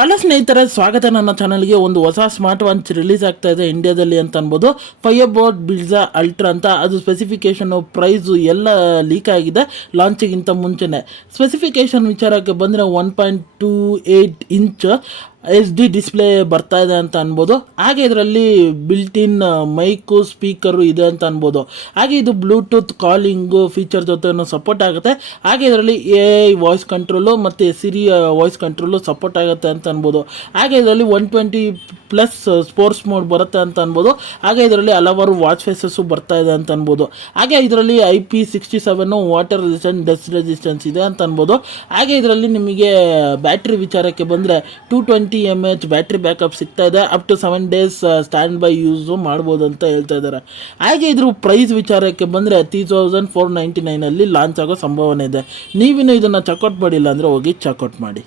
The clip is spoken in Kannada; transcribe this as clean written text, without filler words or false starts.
ಹಲೋ ಸ್ನೇಹಿತರೆ, ಸ್ವಾಗತ ನನ್ನ ಚಾನಲ್ಗೆ. ಒಂದು ಹೊಸ ಸ್ಮಾರ್ಟ್ ವಾಚ್ ರಿಲೀಸ್ ಆಗ್ತಾ ಇದೆ ಇಂಡಿಯಾದಲ್ಲಿ ಅಂತ ಅನ್ಬೋದು. Fire-Boltt Blizzard Ultra ಅಂತ. ಅದು ಸ್ಪೆಸಿಫಿಕೇಶನು, ಪ್ರೈಸು ಎಲ್ಲ ಲೀಕ್ ಆಗಿದೆ ಲಾಂಚಿಗಿಂತ ಮುಂಚೆನೆ. ಸ್ಪೆಸಿಫಿಕೇಶನ್ ವಿಚಾರಕ್ಕೆ ಬಂದರೆ 1.28 ಇಂಚ್ HD ಡಿಸ್ಪ್ಲೇ ಬರ್ತಾ ಇದೆ ಅಂತ ಅನ್ಬೋದು. ಹಾಗೆ ಇದರಲ್ಲಿ ಬಿಲ್ಟ್ ಇನ್ ಮೈಕು, ಸ್ಪೀಕರು ಇದೆ ಅಂತ ಅನ್ಬೋದು. ಹಾಗೆ ಇದು ಬ್ಲೂಟೂತ್ ಕಾಲಿಂಗು ಫೀಚರ್ ಜೊತೆ ಸಪೋರ್ಟ್ ಆಗುತ್ತೆ. ಹಾಗೆ ಇದರಲ್ಲಿ AI ವಾಯ್ಸ್ ಕಂಟ್ರೋಲು ಮತ್ತು ಸಿರಿ ವಾಯ್ಸ್ ಕಂಟ್ರೋಲು ಸಪೋರ್ಟ್ ಆಗುತ್ತೆ ಅಂತ ಅನ್ಬೋದು. ಹಾಗೆ ಇದರಲ್ಲಿ 120+ ಸ್ಪೋರ್ಟ್ಸ್ ಮೋಡ್ ಬರುತ್ತೆ ಅಂತ ಅನ್ಬೋದು. ಹಾಗೆ ಇದರಲ್ಲಿ ಹಲವಾರು ವಾಚ್ ಫೇಸಸ್ಸು ಬರ್ತಾ ಇದೆ ಅಂತ ಅನ್ಬೋದು. ಹಾಗೆ ಇದರಲ್ಲಿ IP67 water resistant, dust resistance ಇದೆ ಅಂತ ಅನ್ಬೋದು. ಹಾಗೆ ಇದರಲ್ಲಿ ನಿಮಗೆ ಬ್ಯಾಟ್ರಿ ವಿಚಾರಕ್ಕೆ ಬಂದರೆ 220 mAh ಬ್ಯಾಟ್ರಿ ಬ್ಯಾಕಪ್ ಸಿಗ್ತಾ ಇದೆ. Up to 7 days stand by use ಮಾಡ್ಬೋದು ಅಂತ ಹೇಳ್ತಾ ಇದ್ದಾರೆ. ಹಾಗೆ ಇದ್ರ ಪ್ರೈಸ್ ವಿಚಾರಕ್ಕೆ ಬಂದರೆ 3499 ಲಾಂಚ್ ಆಗೋ ಸಂಭಾವನೆ ಇದೆ. ನೀವಿನ್ನು ಇದನ್ನು ಚೆಕ್ಔಟ್ ಮಾಡಿಲ್ಲ ಅಂದರೆ ಹೋಗಿ ಚೆಕ್ಔಟ್ ಮಾಡಿ.